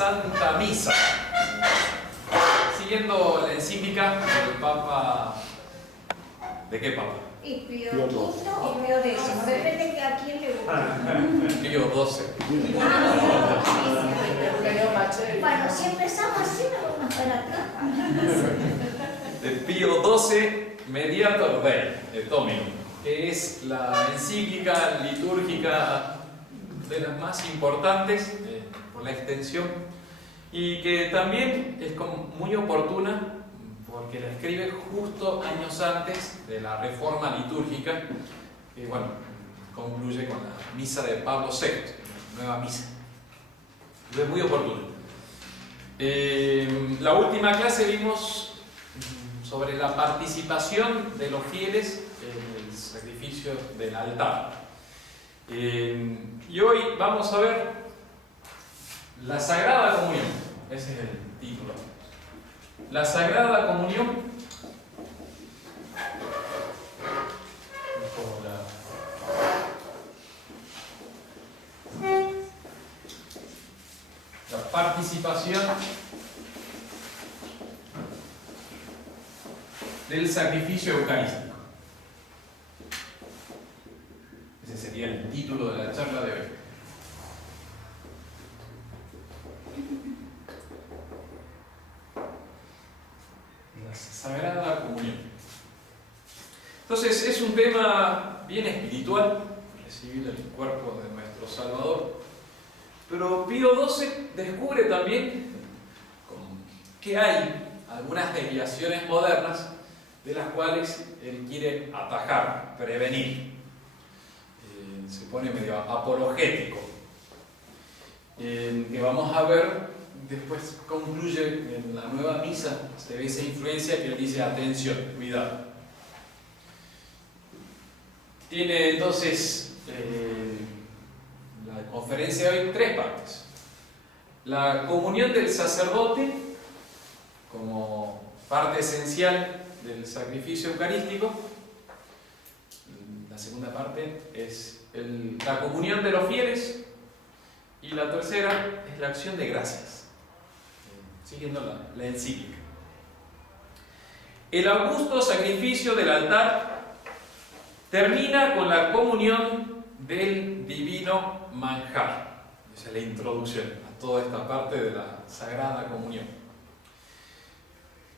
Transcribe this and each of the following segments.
Santa Misa. Siguiendo la encíclica del Papa... ¿De qué Papa? Y Pío V o Pío X. Depende de a quién le gusta. Pío XII. Bueno, si empezamos así, nos vamos para atrás. De Pío XII, Mediator Dei, de Dominum, que es la encíclica litúrgica de las más importantes por la extensión y que también es muy oportuna porque la escribe justo años antes de la reforma litúrgica que, bueno, concluye con la misa de Pablo VI, la nueva misa. Es muy oportuna. La última clase vimos sobre la participación de los fieles en el sacrificio del altar. Y hoy vamos a ver la Sagrada Comunión. Ese es el título. La Sagrada Comunión. La participación del sacrificio eucarístico. Ese sería el título de la charla de hoy. La Sagrada Comunión. Entonces es un tema bien espiritual, recibir el cuerpo de nuestro Salvador, pero Pío XII descubre también que hay algunas desviaciones modernas de las cuales él quiere atajar, prevenir. Se pone medio apologético. Que vamos a ver, después concluye en la nueva misa, se ve esa influencia que él dice, atención, cuidado. Tiene entonces la conferencia de hoy tres partes. La comunión del sacerdote como parte esencial del sacrificio eucarístico. La segunda parte es la comunión de los fieles y la tercera es la acción de gracias, siguiendo la encíclica. El augusto sacrificio del altar termina con la comunión del divino manjar. Esa es la introducción a toda esta parte de la Sagrada Comunión.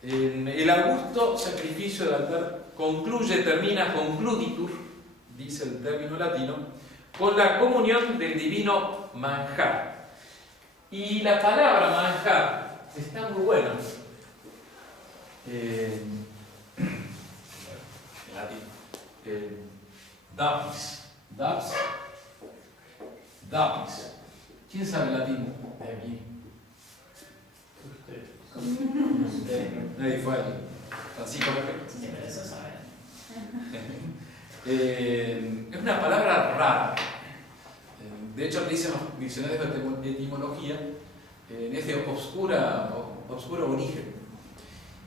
El augusto sacrificio del altar termina concluditur, dice el término latino, con la comunión del divino manjar. Y la palabra manjar está muy buena. En latín. Dapis. ¿Quién sabe latín de aquí? Nadie fue allí. Francisco Pepe. Sí, pero eso saben. Es una palabra rara. De hecho, dicen los diccionarios de etimología, es de obscuro origen.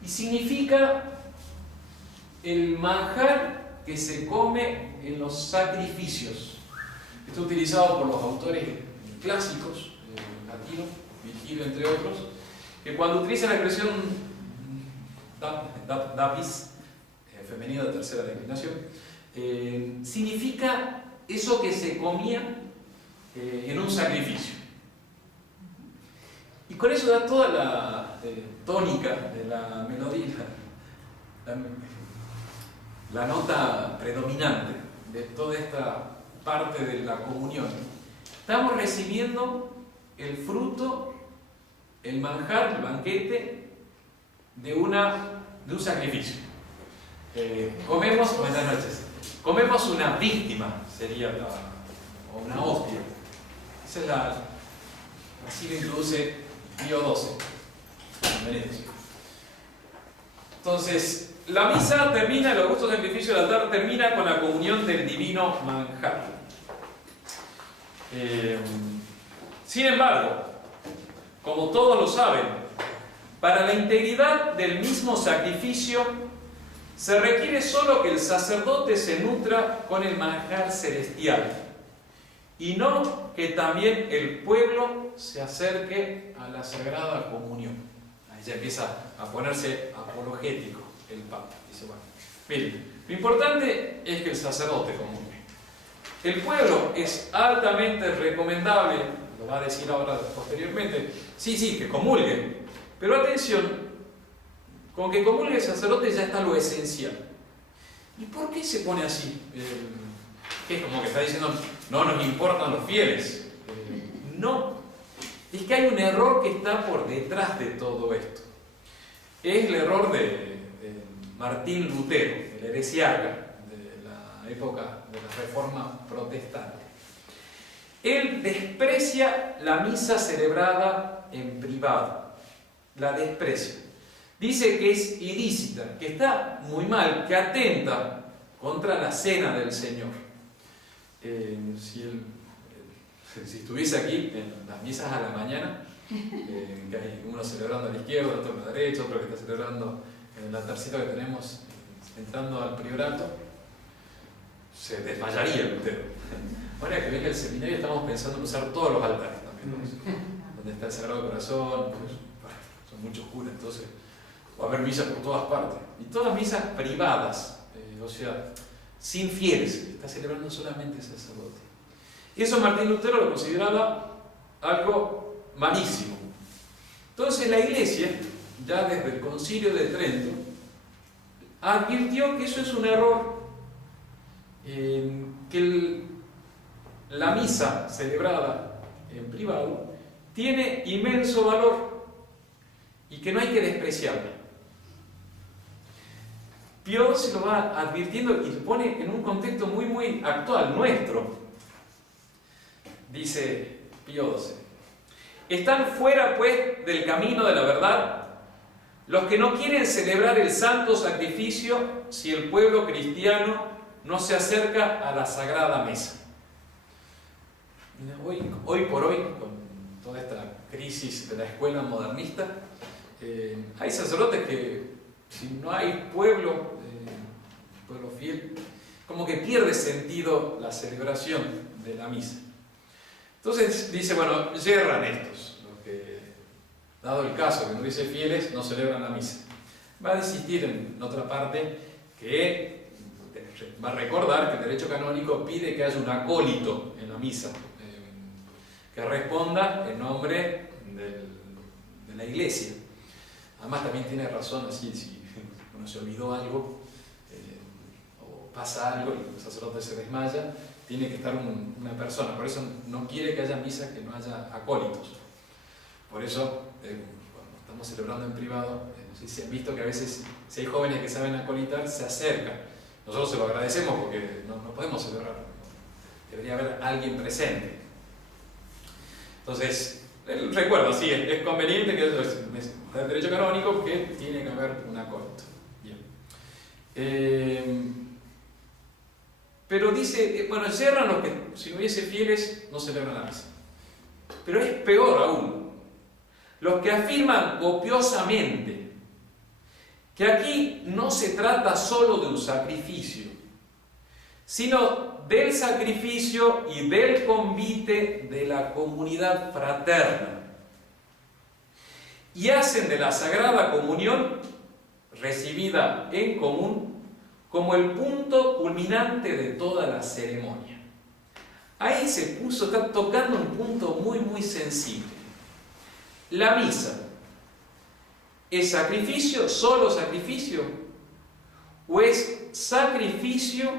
Y significa el manjar que se come en los sacrificios. Está utilizado por los autores clásicos latinos, Virgilio entre otros, que cuando utilizan la expresión dapis, femenino de tercera declinación, significa eso que se comía en un sacrificio. Y con eso da toda la tónica de la melodía, la nota predominante de toda esta parte de la comunión. Estamos recibiendo el fruto, el manjar, el banquete de un sacrificio. Buenas noches. Comemos una víctima, sería o una hostia. Esa es así lo introduce Pío XII. Bienvenidos. Entonces, la misa termina, el augusto sacrificio del altar termina con la comunión del divino manjar. Sin embargo, como todos lo saben, para la integridad del mismo sacrificio se requiere solo que el sacerdote se nutra con el manjar celestial y no que también el pueblo se acerque a la Sagrada Comunión. Ahí ya empieza a ponerse apologético el Papa. Dice, bueno, miren, lo importante es que el sacerdote comulgue. El pueblo es altamente recomendable, lo va a decir ahora posteriormente, sí, que comulgue, pero atención, con que comulgue el sacerdote ya está lo esencial. ¿Y por qué se pone así? Que es como que está diciendo, no nos importan los fieles. No, es que hay un error que está por detrás de todo esto. Es el error de Martín Lutero, el heresiarca de la época de la Reforma Protestante. Él desprecia la misa celebrada en privado, la desprecia. Dice que es ilícita, que está muy mal, que atenta contra la cena del Señor. Si estuviese aquí en las misas a la mañana, que hay uno celebrando a la izquierda, otro a la derecha, otro que está celebrando en el altarcito que tenemos entrando al priorato, se desmayaría el Lutero. Ahora que venga el seminario estamos pensando en usar todos los altares también, ¿no? Donde está el Sagrado Corazón, pues, son muchos curas, entonces va a haber misas por todas partes. Y todas misas privadas, o sea, sin fieles, está celebrando solamente el sacerdote. Y eso Martín Lutero lo consideraba algo malísimo. Entonces la Iglesia, ya desde el Concilio de Trento, advirtió que eso es un error, que la misa celebrada en privado tiene inmenso valor y que no hay que despreciarla. Pío se lo va advirtiendo y lo pone en un contexto muy, muy actual, nuestro. Dice Pío XII: están fuera, pues, del camino de la verdad los que no quieren celebrar el santo sacrificio si el pueblo cristiano no se acerca a la sagrada mesa. Hoy por hoy, con toda esta crisis de la escuela modernista, hay sacerdotes que, si no hay pueblo fiel, como que pierde sentido la celebración de la misa. Entonces dice, bueno, yerran estos, los que, dado el caso que no dice fieles, no celebran la misa. Va a insistir en otra parte que va a recordar que el derecho canónico pide que haya un acólito en la misa, que responda en nombre de la Iglesia. Además también tiene razón, así, si uno se olvidó algo, o pasa algo y el sacerdote se desmaya, tiene que estar una persona. Por eso no quiere que haya misas que no haya acólitos. Por eso, cuando estamos celebrando en privado, no sé si han visto que a veces, si hay jóvenes que saben acolitar, se acercan. Nosotros se lo agradecemos porque no podemos celebrar. Debería haber alguien presente. Entonces, recuerdo, sí, es conveniente que es el derecho canónico que tiene que haber un acólito. Bien. Pero dice, bueno, cierran los que, si no hubiese fieles, no celebran la misa. Pero es peor aún, los que afirman copiosamente que aquí no se trata solo de un sacrificio, sino del sacrificio y del convite de la comunidad fraterna. Y hacen de la Sagrada Comunión, recibida en común, como el punto culminante de toda la ceremonia. Ahí se puso, está tocando un punto muy, muy sensible. La misa, ¿es sacrificio, solo sacrificio? ¿O es sacrificio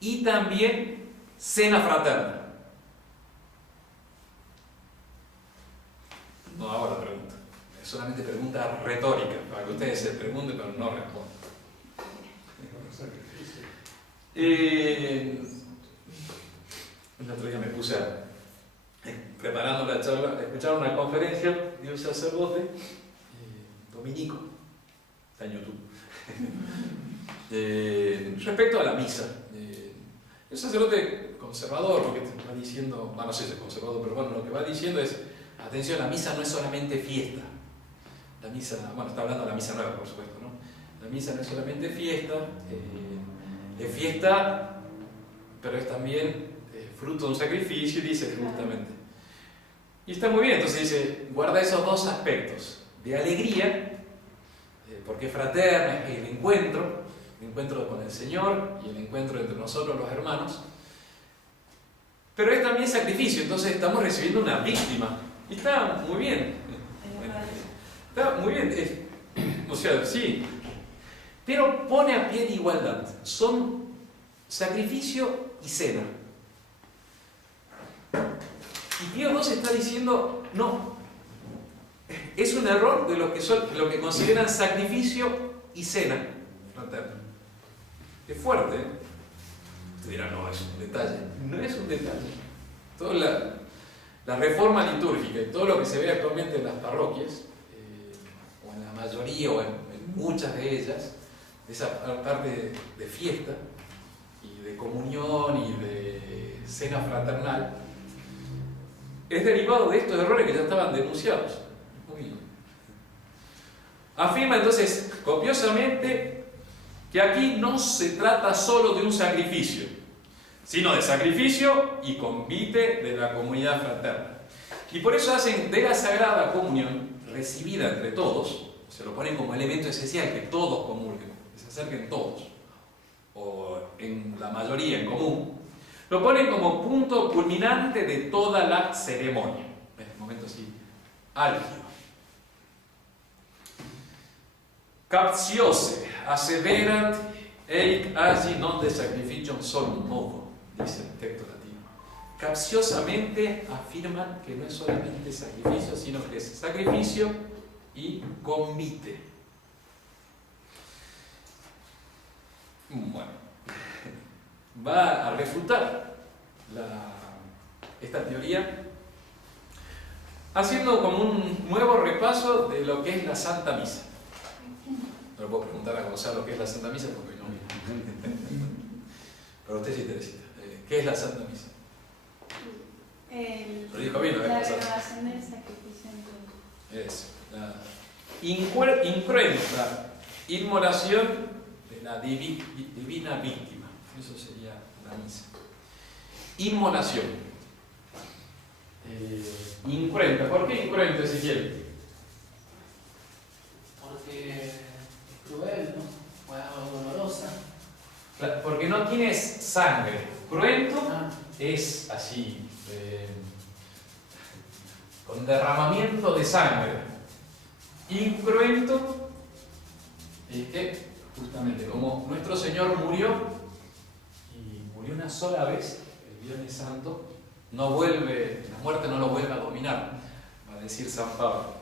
y también cena fraterna? No, ahora pregunta. Es solamente pregunta retórica, para que ustedes se pregunten, pero no respondan. El otro día me puse preparando la charla, a escuchar una conferencia de un sacerdote dominico, está en YouTube, respecto a la misa. El sacerdote conservador, lo que va diciendo, no sé si es conservador, pero bueno, lo que va diciendo es, atención, la misa no es solamente fiesta. La misa, bueno, está hablando de la misa nueva, por supuesto, ¿no? La misa no es solamente fiesta, es fiesta, pero es también fruto de un sacrificio, y dice justamente. Y está muy bien, entonces dice, guarda esos dos aspectos, de alegría, porque es fraterna, es el encuentro con el Señor y el encuentro entre nosotros los hermanos, pero es también sacrificio, entonces estamos recibiendo una víctima, y está muy bien, o sea, sí, pero pone a pie de igualdad, son sacrificio y cena. Y Pío II está diciendo, no, es un error de lo que consideran sacrificio y cena fraterna. Es fuerte, ¿eh? Usted dirá, no, es un detalle. No es un detalle. Toda la reforma litúrgica y todo lo que se ve actualmente en las parroquias, o en la mayoría, o en muchas de ellas, esa parte de fiesta, y de comunión, y de cena fraternal, es derivado de estos errores que ya estaban denunciados. Muy bien. Afirma entonces copiosamente que aquí no se trata solo de un sacrificio, sino de sacrificio y convite de la comunidad fraterna. Y por eso hacen de la Sagrada Comunión, recibida entre todos, se lo ponen como elemento esencial, que todos comulguen, que se acerquen todos, o en la mayoría en común, lo ponen como punto culminante de toda la ceremonia. Es un momento así, álgido. Captiose asseverant eic agi non de sacrificium solum modo, dice el texto latino. Capciosamente afirman que no es solamente sacrificio, sino que es sacrificio y convite. Bueno, va a refutar esta teoría haciendo como un nuevo repaso de lo que es la Santa Misa. No le puedo preguntar a Gonzalo qué es la Santa Misa porque no. Pero usted sí, Teresita. ¿Qué es la Santa Misa? Lo dijo bien, la renovación del sacrificio en es la incruenta inmolación de la divina víctima. Eso sería la misa. Inmolación. Incruenta. ¿Por qué incruenta, Ezequiel? Porque es cruel, ¿no? O algo dolorosa. Porque no tienes sangre. Cruento es así, con derramamiento de sangre. Incruento es que, justamente, como nuestro Señor murió, y murió una sola vez, el Viernes Santo, no vuelve, la muerte no lo vuelve a dominar, va a decir San Pablo.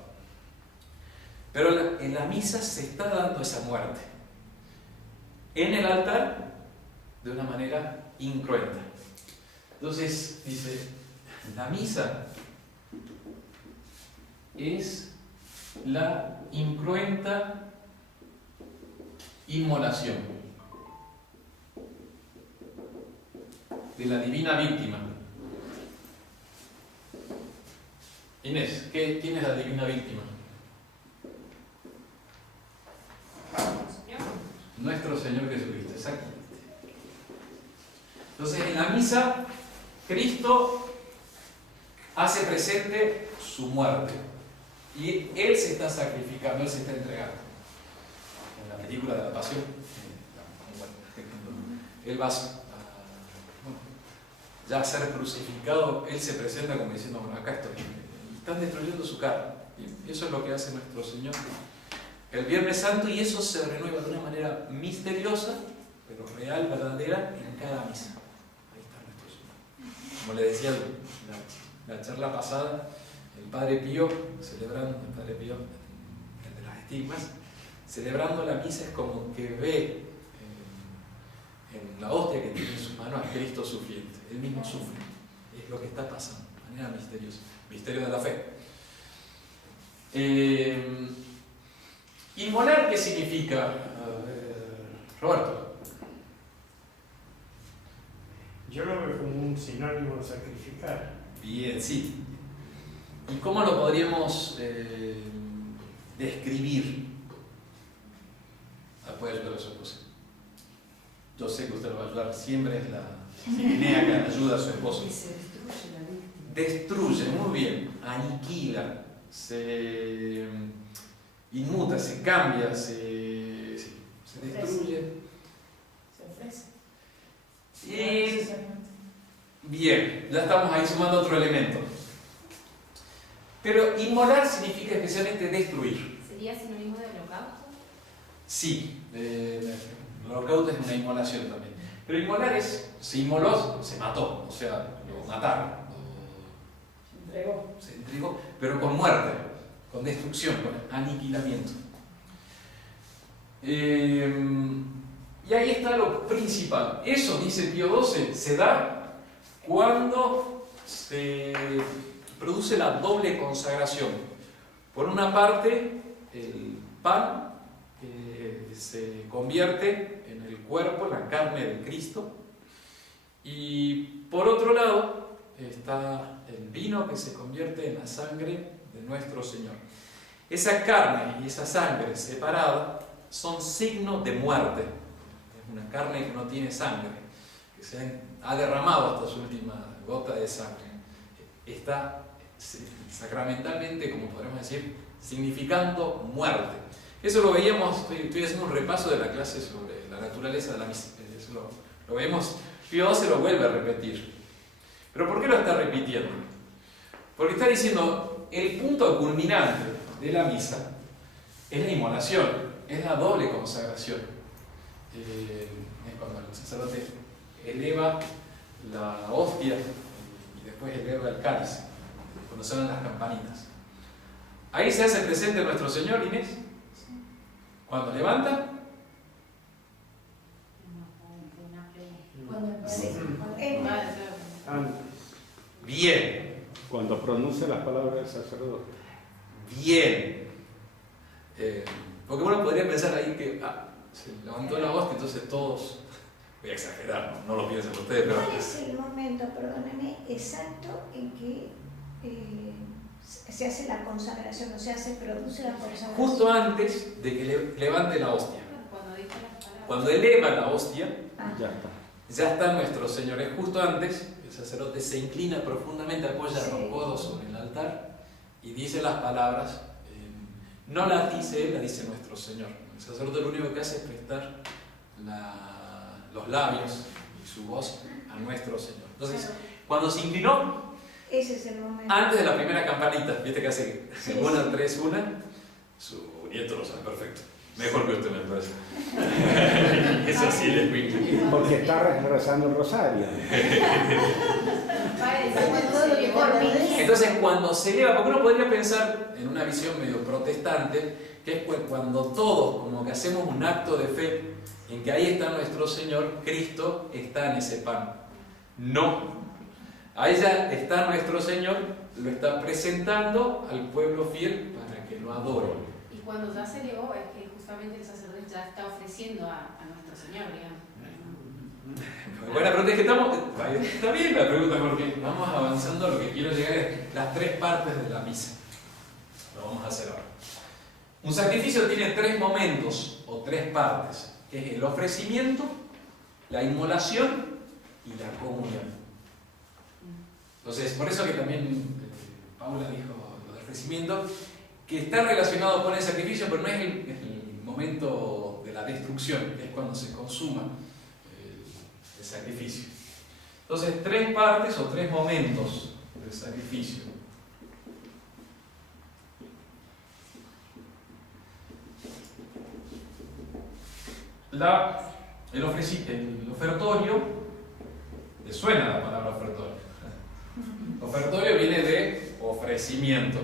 Pero en la misa se está dando esa muerte. En el altar, de una manera incruenta. Entonces, dice, la misa es la incruenta inmolación de la divina víctima. Inés, ¿quién es la divina víctima? Nuestro Señor Jesucristo, exactamente. Entonces, en la misa, Cristo hace presente su muerte y Él se está sacrificando, Él se está entregando. En la película de la Pasión, Él va ya a ser crucificado, Él se presenta como diciendo, bueno, acá estoy. Y están destruyendo su carne. Y eso es lo que hace nuestro Señor el Viernes Santo, y eso se renueva de una manera misteriosa, pero real, verdadera, en cada misa. Ahí está nuestro Señor. Como le decía la charla pasada, el Padre Pío, celebrando, el Padre Pío, el de las estigmas, celebrando la misa es como que ve en la hostia que tiene en sus manos a Cristo sufriente. Él mismo sufre. Es lo que está pasando, de manera misteriosa. Misterio de la fe. ¿Inmolar qué significa? Roberto. Yo lo veo como un sinónimo de sacrificar. Bien, sí. ¿Y cómo lo podríamos describir? Puede ayudar a su cosa. Yo sé que usted lo va a ayudar. Siempre es Eneaca ayuda a su esposo. Y se destruye la víctima. Destruye, muy bien, aniquila, se inmuta, se cambia, se destruye. Se ofrece. Y bien, ya estamos ahí sumando otro elemento. Pero inmolar significa especialmente destruir. ¿Sería sinónimo de holocausto? Sí, el holocausto es una inmolación también. Pero inmolar es, se inmoló, se mató, o sea, lo mataron, se entregó, pero con muerte, con destrucción, con aniquilamiento. Y ahí está lo principal. Eso, dice Pío XII, se da cuando se produce la doble consagración. Por una parte, el pan se convierte en el cuerpo, la carne de Cristo, y por otro lado está el vino que se convierte en la sangre de nuestro Señor. Esa carne y esa sangre separada son signos de muerte. Es una carne que no tiene sangre, que se ha derramado hasta su última gota de sangre. Está sacramentalmente, como podemos decir, significando muerte. Eso lo veíamos, estoy haciendo un repaso de la clase sobre la naturaleza de la misa. Eso lo vemos, Pío XII lo vuelve a repetir. ¿Pero por qué lo está repitiendo? Porque está diciendo, el punto culminante de la misa es la inmolación, es la doble consagración. Es cuando el sacerdote eleva la hostia y después eleva el cáliz, cuando suenan las campanitas. Ahí se hace presente nuestro Señor, Inés. Cuando levanta, bien. Cuando pronuncia las palabras del sacerdote. Bien. Porque uno podría pensar ahí que se levantó la hostia, entonces todos, voy a exagerar, no lo piensen ustedes, pero ¿Cuál es el momento, perdóname, exacto en que se hace la consagración, o sea, se produce la consagración? justo antes de que levante la hostia? Cuando dice las palabras. Cuando eleva la hostia, Ya está. ya está nuestro Señor. Es justo antes, el sacerdote se inclina profundamente, apoya los codos sobre el altar y dice las palabras. No las dice él, las dice nuestro Señor. El sacerdote lo único que hace es prestar los labios y su voz a nuestro Señor. Entonces, cuando se inclinó, Ese es el momento. antes de la primera campanita, viste que hace Sí, 1, sí. 3, 1, su nieto lo sabe perfecto. Mejor que usted, me parece. Eso sí le explico. Porque está rezando el rosario. Entonces, cuando se eleva, porque uno podría pensar en una visión medio protestante, que es cuando todos como que hacemos un acto de fe en que ahí está nuestro Señor, Cristo está en ese pan. No. Ahí ya está nuestro Señor, lo está presentando al pueblo fiel para que lo adore. Y cuando ya se elevó, es que justamente el sacerdote ya está ofreciendo a nuestro Señor, digamos. Buena pregunta, es que está bien la pregunta porque vamos avanzando a lo que quiero llegar es las tres partes de la misa. Lo vamos a hacer ahora. Un sacrificio tiene tres momentos o tres partes, que es el ofrecimiento, la inmolación y la comunión. Entonces, por eso que también Paula dijo lo del ofrecimiento, que está relacionado con el sacrificio, pero no es el momento de la destrucción, es cuando se consuma el sacrificio. Entonces, tres partes o tres momentos del sacrificio. El ofertorio, ¿le suena la palabra ofertorio? Ofertorio viene de ofrecimiento.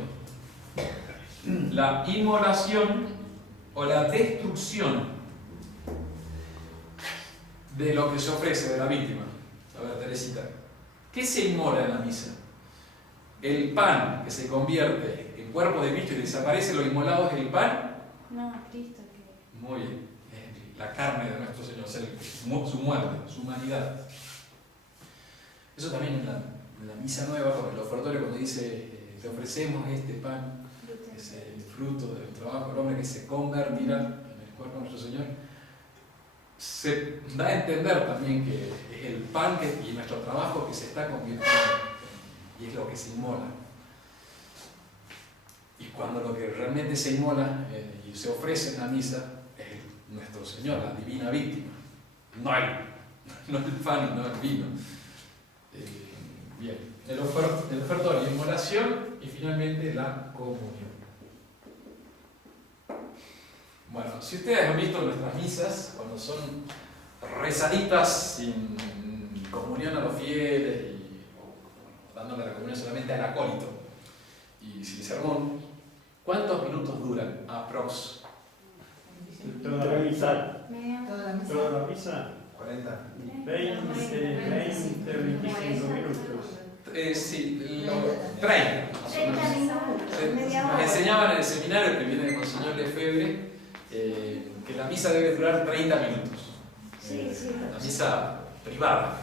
La inmolación o la destrucción de lo que se ofrece, de la víctima. A ver, Teresita, ¿qué se inmola en la misa? El pan que se convierte en cuerpo de Cristo y desaparece lo inmolado es el pan. No, Cristo que... Muy bien. La carne de nuestro Señor, o sea, su muerte, su humanidad. Eso también en la misa nueva, con el ofertorio, cuando dice te ofrecemos este pan, es el fruto del trabajo del hombre que se convertirá en el cuerpo de nuestro Señor. se da a entender también que es el pan y nuestro trabajo que se está convirtiendo, y es lo que se inmola. Y cuando lo que realmente se inmola y se ofrece en la misa es nuestro Señor, la divina víctima, no el pan y no el vino. Bien, el ofertorio, inmolación y finalmente la comunión. Bueno, si ustedes han visto nuestras misas, cuando son rezaditas sin comunión a los fieles o dándole la comunión solamente al acólito y sin sermón, ¿cuántos minutos duran? Aprox. Toda la misa. Toda la misa. Toda la misa. 40. 20, 25 minutos. Sí, 30. más o 30 menos. minutos, media Nos hora. enseñaban en el seminario que viene de Monseñor Lefebvre que la misa debe durar 30 minutos. Sí, sí. La misa privada.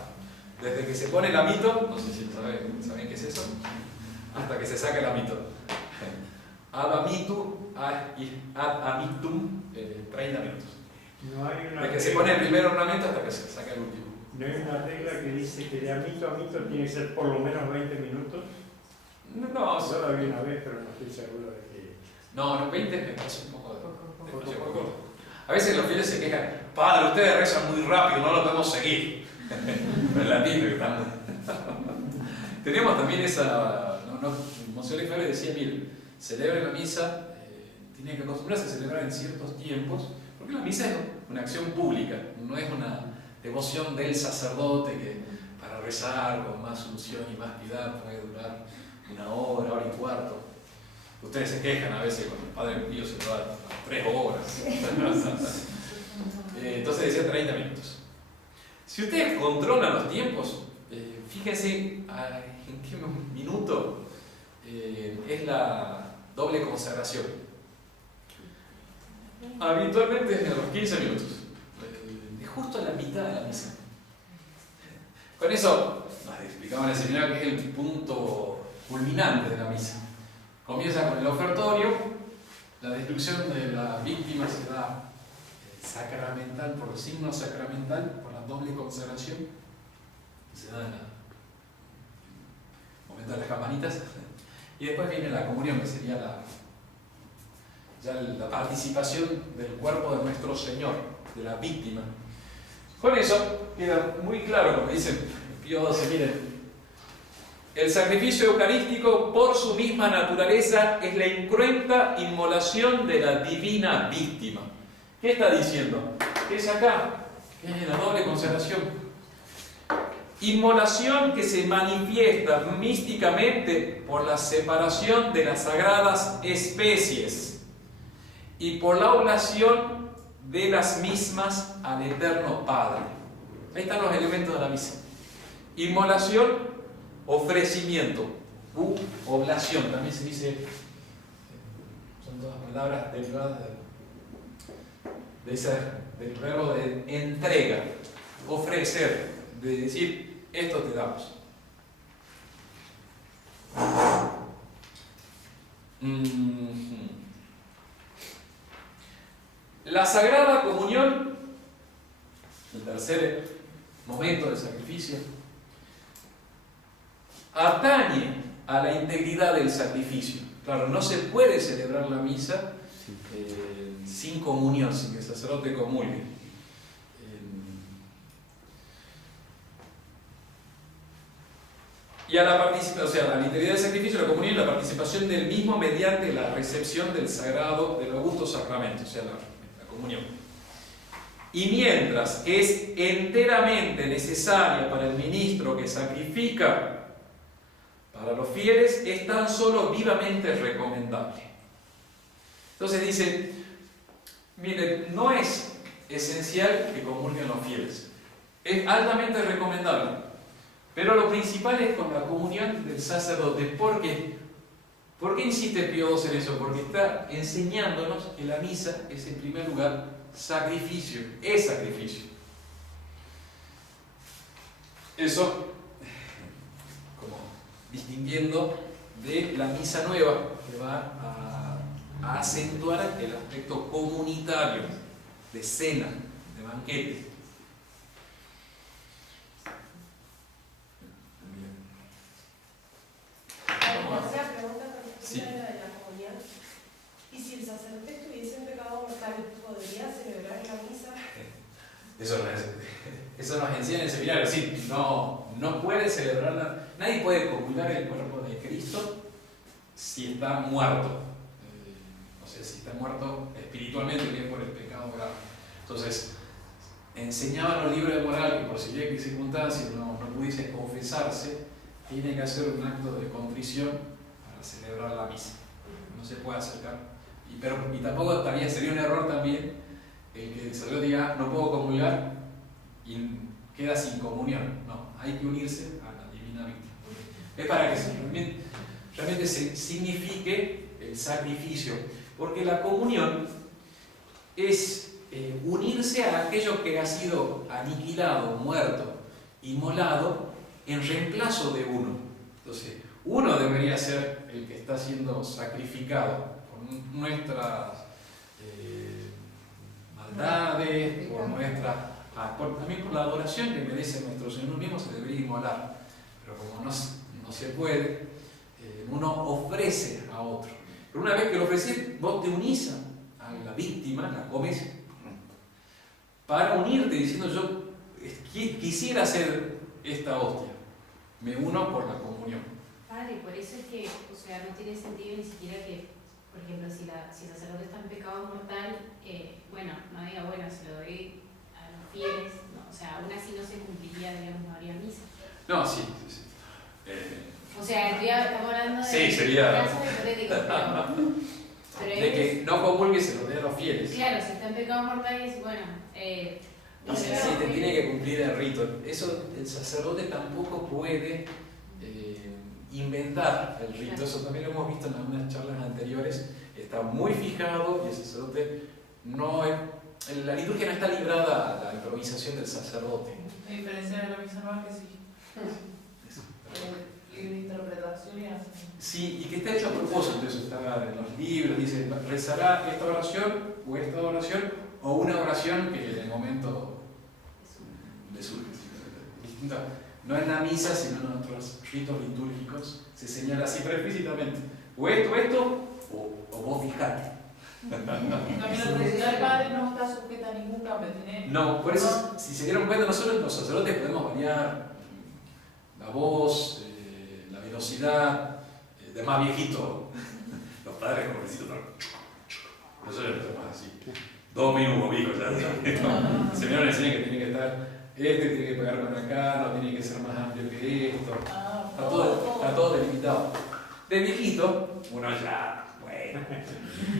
Desde que se pone el amito, no sé si saben qué es eso, hasta que se saca el amito. Ad amitum, ad amitum, 30 minutos. No hay una Desde que se pone el primer ornamento hasta que se saca el último. No hay una regla que dice que de amito a amito tiene que ser por lo menos 20 minutos. No, Yo la vi una vez, pero no estoy seguro de que. no, 20 me parece un poco demasiado corto. A veces los fieles se quejan, padre, ustedes rezan muy rápido, no lo podemos seguir. En latín, ¿verdad? Teníamos también esa. Monseñor Lefebvre decía, mire, celebre la misa, tiene que acostumbrarse a celebrar en ciertos tiempos, porque la misa es una acción pública, no es una devoción del sacerdote que para rezar con más unción y más piedad puede durar una hora y cuarto. Ustedes se quejan a veces con el Padre Pío se va a 3 horas. Entonces decía 30 minutos. Si ustedes controlan los tiempos, fíjense en qué minuto es la doble consagración. Habitualmente es a los 15 minutos, justo a la mitad de la misa. Con eso nos explicaba en el seminario que es el punto culminante de la misa. Comienza con el ofertorio, la destrucción de la víctima se da sacramental, por el signo sacramental, por la doble consagración, se da en el momento de las campanitas, y después viene la comunión, que sería la participación del cuerpo de nuestro Señor, de la víctima. Con eso queda muy claro, como dice Pío XII, miren, el sacrificio eucarístico por su misma naturaleza es la incruenta inmolación de la divina víctima. ¿Qué está diciendo? ¿Qué es acá? ¿Qué es la doble consagración? Inmolación que se manifiesta místicamente por la separación de las sagradas especies y por la oblación de las mismas al Eterno Padre. Ahí están los elementos de la misa. Inmolación, ofrecimiento, u oblación, también se dice, son todas palabras derivadas del verbo de entrega, ofrecer, de decir, esto te damos. La Sagrada Comunión, el tercer momento del sacrificio, atañe a la integridad del sacrificio. Claro, no se puede celebrar la misa sin comunión, sin que el sacerdote comulgue. Y a la participación, o sea, a la integridad del sacrificio, la comunión y la participación del mismo mediante la recepción del sagrado, del augusto sacramento, o sea, la comunión. Y mientras es enteramente necesaria para el ministro que sacrifica, para los fieles es tan solo vivamente recomendable. Entonces dice, miren, no es esencial que comulguen los fieles, es altamente recomendable, pero lo principal es con la comunión del sacerdote. ¿Por qué? ¿Por qué insiste Pío XII en eso? Porque está enseñándonos que la misa es en primer lugar sacrificio, es sacrificio. Eso como distinguiendo de la misa nueva, que va a acentuar el aspecto comunitario, de cena, de banquete. celebrar la misa? Eso nos enseña en el seminario. Sí, no puede celebrarla. Nadie puede comulgar el cuerpo de Cristo si está muerto. O sea, si está muerto espiritualmente, bien por el pecado grave. Entonces, enseñaban los libros de moral que por si hay circunstancias no pudiese confesarse, tiene que hacer un acto de contrición para celebrar la misa. No se puede acercar. Y tampoco sería un error también el que el sacerdote diga no puedo comulgar y queda sin comunión. No, hay que unirse a la divina víctima. Es para que realmente se signifique el sacrificio, porque la comunión es unirse a aquello que ha sido aniquilado, muerto, inmolado en reemplazo de uno. Entonces, uno debería ser el que está siendo sacrificado por nuestras maldades, también por la adoración que merece nuestro Señor. Uno mismo se debería inmolar, pero como no se puede, uno ofrece a otro. Pero una vez que lo ofreces, vos te unís a la víctima, la comes, para unirte diciendo yo quisiera hacer esta hostia, me uno por la comunión. Padre, por eso es que, o sea, no tiene sentido ni siquiera que, por ejemplo, si el sacerdote está en pecado mortal, bueno, no diga, bueno, se lo doy a los fieles, no, o sea, aún así no se cumpliría, digamos, no habría misa. No, sí. O sea, estamos hablando de Sí, sería casos hipotéticos, pero de que no comulgue se lo dé a los fieles. claro, si está en pecado mortal y dice, bueno, Sí, te tiene que cumplir el rito. Eso el sacerdote tampoco puede inventar el rito. Eso también lo hemos visto en algunas charlas anteriores. Está muy fijado y el sacerdote la liturgia no está librada a la improvisación del sacerdote. A diferencia de la misa nueva que sí. Libre interpretación y así. Sí, y que está hecho a propósito. Eso está en los libros. Dice, rezará esta oración o una oración que en el momento le surge. No en la misa, sino en otros ritos litúrgicos se señala siempre explícitamente o esto, o vos fijate. También la universidad del padre no está sujeta a ningún cambio. No, por eso, si se dieron cuenta, nosotros los sacerdotes podemos variar la voz, la velocidad, de más viejito, los padres jovencitos, nosotros no somos así. 2 minutos, pico, ya. El seminario le enseña que tiene que estar. Tiene que pegar con acá, no tiene que ser más amplio que esto. Está todo delimitado. De viejito, uno ya, bueno.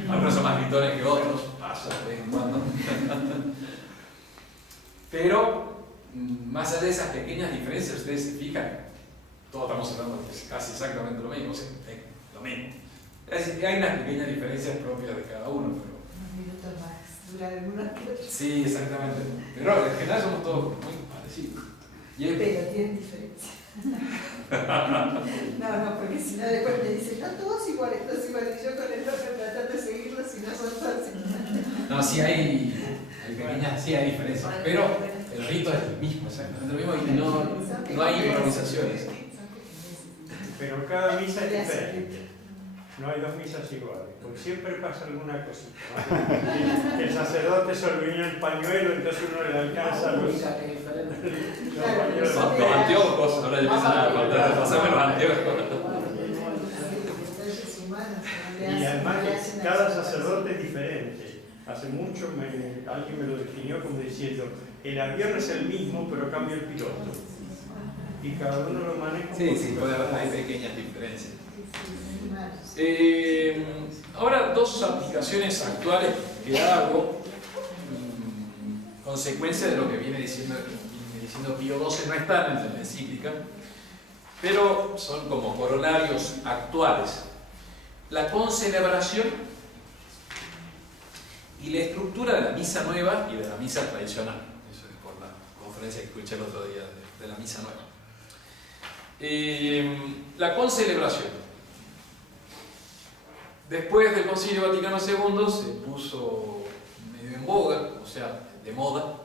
Algunos son más gritones que otros, pasa de vez en cuando. Pero, más allá de esas pequeñas diferencias, ustedes se fijan, todos estamos hablando de casi exactamente lo mismo, o sea, lo mismo. Es decir, hay unas pequeñas diferencias propias de cada uno, pero. Sí, exactamente. Pero en general somos todos muy parecidos. Pero tienen diferencia. No, porque si no después te dicen, no, todos iguales. Y yo con el otro tratar de seguirlos y no son fáciles. No, sí hay pequeñas, sí hay diferencias. Pero el rito es el mismo, exactamente lo mismo y no hay improvisaciones. Pero cada misa es diferente. No hay 2 misas iguales, porque siempre pasa alguna cosita. El sacerdote se olvidó el pañuelo, entonces uno le alcanza los pañuelos. Los anteojos, ahora empiezan a faltar, pasarme los anteojos. Y además cada sacerdote es diferente. Hace mucho alguien me lo definió como diciendo, el avión es el mismo, pero cambia el piloto. Y cada uno lo maneja. Sí, puede haber, hay pequeñas diferencias. Ahora 2 aplicaciones actuales que hago, consecuencia de lo que viene diciendo Pío XII, no están en la encíclica, pero son como coronarios actuales. La concelebración y la estructura de la misa nueva y de la misa tradicional. Eso es por la conferencia que escuché el otro día de la misa nueva. La concelebración. Después del Concilio Vaticano II se puso medio en boga, o sea, de moda,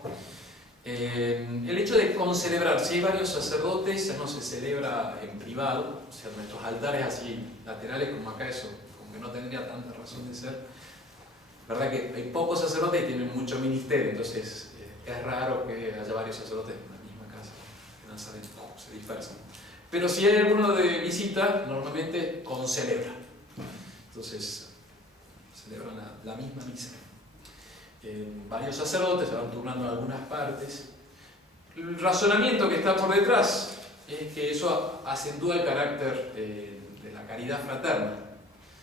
el hecho de concelebrar. Si hay varios sacerdotes, ya no se celebra en privado, o sea, nuestros altares así laterales como acá, eso como que no tendría tanta razón de ser. verdad que hay pocos sacerdotes que tienen mucho ministerio, entonces es raro que haya varios sacerdotes en la misma casa. En Nazaret se dispersan. Pero si hay alguno de visita, normalmente concelebra. Entonces, celebran la misma misa. Varios sacerdotes se van turnando en algunas partes. El razonamiento que está por detrás es que eso acentúa el carácter de la caridad fraterna.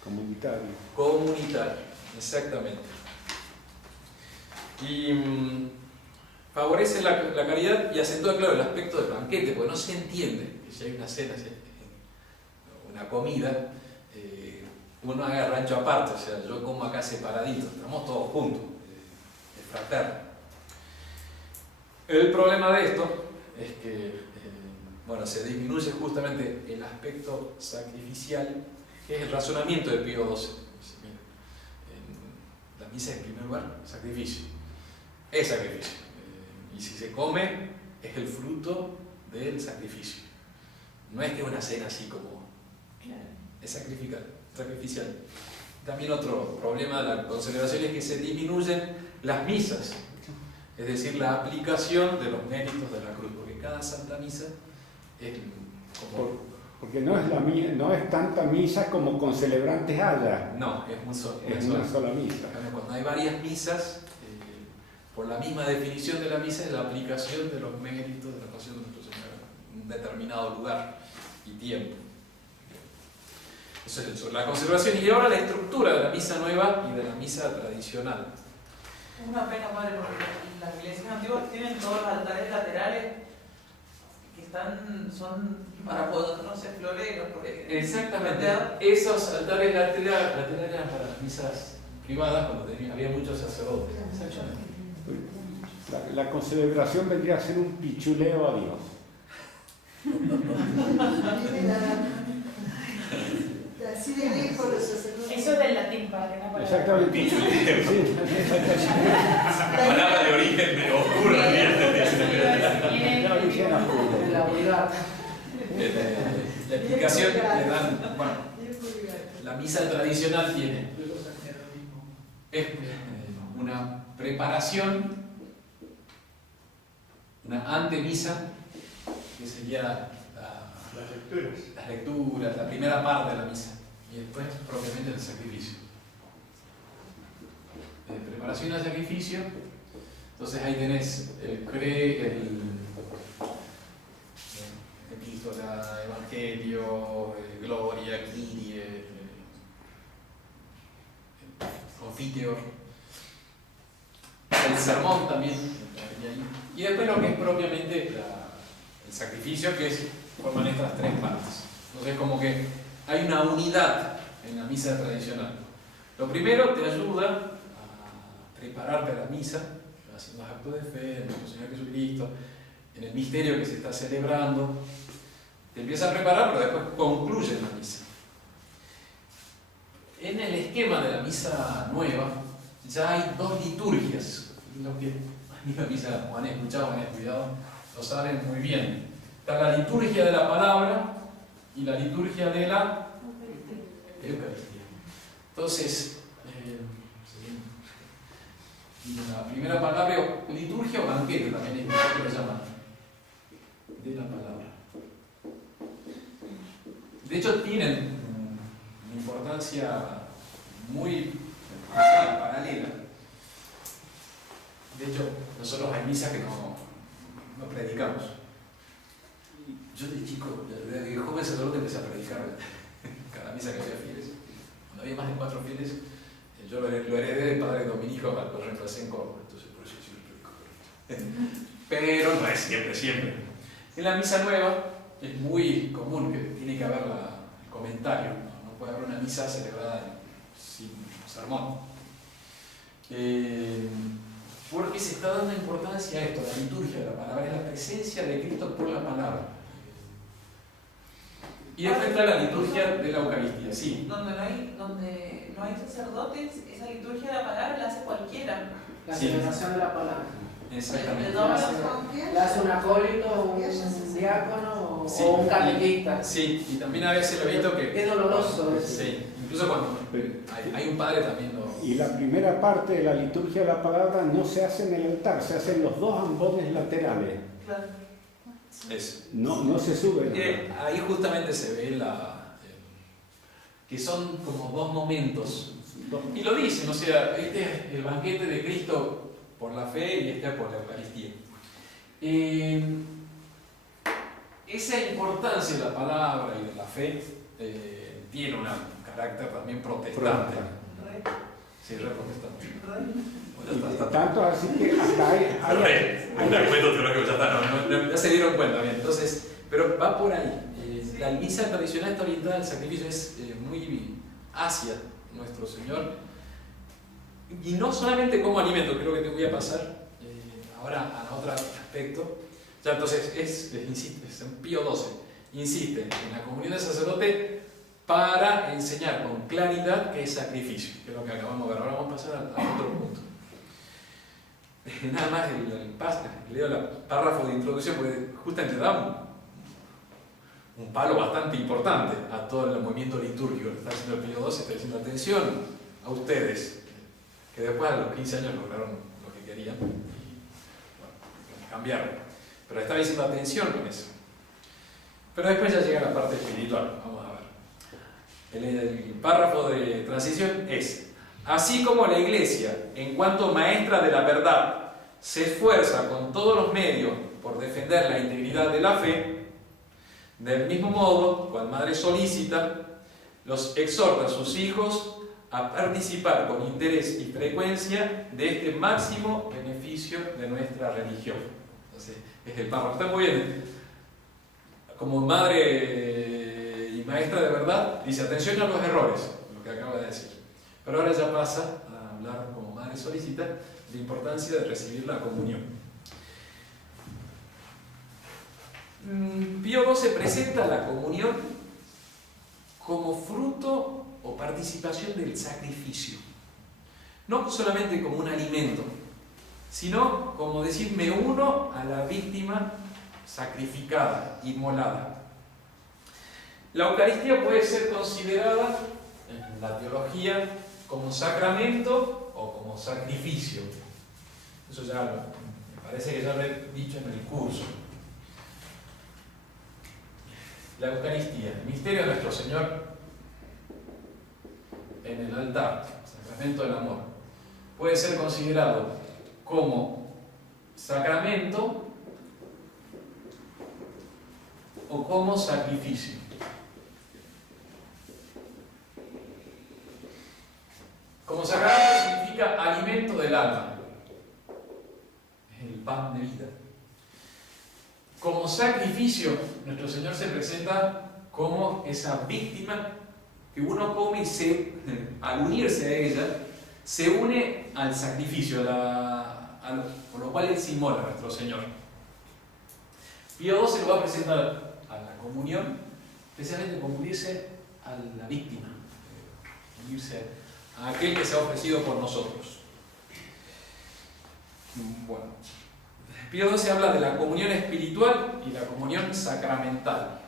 Comunitario. Comunitario, exactamente. Y favorece la caridad y acentúa, claro, el aspecto del banquete, porque no se entiende que si hay una cena, si hay una comida, uno haga rancho aparte, o sea, yo como acá separadito, estamos todos juntos, es fraterno. El problema de esto es que bueno, se disminuye justamente el aspecto sacrificial, que es el razonamiento de Pío XII. La misa en primer lugar, sacrificio. Es sacrificio. Y si se come, es el fruto del sacrificio. No es que una cena así como... Es sacrificial. También otro problema de la consagración es que se disminuyen las misas, es decir, la aplicación de los méritos de la cruz, porque cada Santa Misa es como... Porque no es tanta misa como con celebrantes haya. No, es una sola misa. Cuando hay varias misas, por la misma definición de la misa es la aplicación de los méritos de la pasión de nuestro Señor en un determinado lugar y tiempo. Eso es sobre la conservación. Y ahora la estructura de la misa nueva y de la misa tradicional. Es una pena, padre, porque las iglesias antiguas tienen todos los altares laterales que son para ponerse floreros, por ejemplo. Exactamente. Esos altares laterales eran para las misas privadas cuando había muchos sacerdotes. Exactamente. La concelebración vendría a ser un pichuleo a Dios. Así de lejos los sacerdotes. Eso es del latín, padre, ¿no? Exactamente. Pichuleo. La palabra de origen me ocurre. La explicación que dan, bueno, la misa tradicional tiene una preparación, una antemisa, que sería las lecturas, la primera parte de la misa, y después propiamente el sacrificio. Preparación al sacrificio, entonces ahí tenés el epístola, evangelio, gloria, Kyrie, confiteor, el sermón también, y después lo que es propiamente el sacrificio, que forman estas tres partes. Entonces como que hay una unidad en la misa tradicional. Lo primero te ayuda a prepararte a la misa, haciendo actos de fe en nuestro Señor Jesucristo, en el misterio que se está celebrando. Te empieza a preparar, pero después concluye la misa. En el esquema de la misa nueva ya hay dos liturgias. Los que han ido a misa o han escuchado o han estudiado lo saben muy bien. Está la liturgia de la palabra y la liturgia de la Eucaristía. Entonces, la primera palabra, liturgia o banquete también es lo que lo llaman, de la palabra. De hecho, tienen una importancia muy paralela. De hecho, nosotros hay misas que no predicamos. Yo de chico, de joven sacerdote, empecé a predicar cada misa que había fieles. Cuando había más de 4 fieles, yo lo heredé del padre dominico, lo reemplacé en Córdoba, entonces por eso sí lo predico. Pero no es siempre. En la misa nueva es muy común que tiene que haber el comentario, no puede haber una misa celebrada sin sermón. Porque se está dando importancia a esto, la liturgia de la palabra, es la presencia de Cristo por la palabra. Y después está la liturgia de la Eucaristía, sí. Donde no hay sacerdotes, esa liturgia de la palabra la hace cualquiera. La celebración de la palabra. Exactamente. La hace un acólito, un diácono sí, o un catequista. Sí, y también a veces lo he visto que... Es doloroso. Sí, Incluso cuando hay un padre también lo... Y la primera parte de la liturgia de la palabra no se hace en el altar, se hace en los dos ambones laterales. Claro. Eso. No se sube. Ahí justamente se ve que son como dos momentos. Y lo dicen, o sea, este es el banquete de Cristo por la fe y este es por la Eucaristía. Esa importancia de la palabra y de la fe tiene un carácter también protestante. Sí, re protestante. Tanto así que hasta ya se dieron cuenta, bien. Entonces, pero va por ahí. La misa tradicional está orientada al sacrificio, es muy hacia nuestro Señor. Y no solamente como alimento, creo que te voy a pasar ahora a otro aspecto. Ya, entonces, insiste, San Pío XII insiste en la comunión del sacerdote para enseñar con claridad qué es sacrificio, que es lo que acabamos de ver. Ahora vamos a pasar a otro punto. Nada más leo el párrafo de introducción porque justamente da un palo bastante importante a todo el movimiento litúrgico que está haciendo el Pío XII. Está diciendo atención a ustedes, que después a los 15 años lograron lo que querían y bueno, cambiaron. Pero estaba diciendo atención con eso. Pero después ya llega la parte espiritual. Vamos a ver. El párrafo de transición es: así como la Iglesia, en cuanto maestra de la verdad, se esfuerza con todos los medios por defender la integridad de la fe, del mismo modo, cual madre solícita, los exhorta a sus hijos a participar con interés y frecuencia de este máximo beneficio de nuestra religión. Entonces, es el párrafo. Está muy bien. Como madre y maestra de verdad, dice atención a los errores, lo que acaba de decir. Pero ahora ya pasa a hablar como madre solícita de la importancia de recibir la comunión. Pío XII presenta la comunión como fruto o participación del sacrificio. No solamente como un alimento, sino como decir, me uno a la víctima sacrificada, inmolada. La Eucaristía puede ser considerada en la teología como sacramento o como sacrificio. Eso ya me parece que ya lo he dicho en el curso. La Eucaristía, el misterio de nuestro Señor en el altar, sacramento del amor, puede ser considerado como sacramento o como sacrificio. Como sacramento significa alimento del alma, es el pan de vida. Como sacrificio, nuestro Señor se presenta como esa víctima que uno come y al unirse a ella, se une al sacrificio, con lo cual Él se inmola a nuestro Señor. Pío XII lo va a presentar a la comunión, especialmente como unirse a la víctima, unirse a aquel que se ha ofrecido por nosotros. Bueno, Pío XII habla de la comunión espiritual y la comunión sacramental.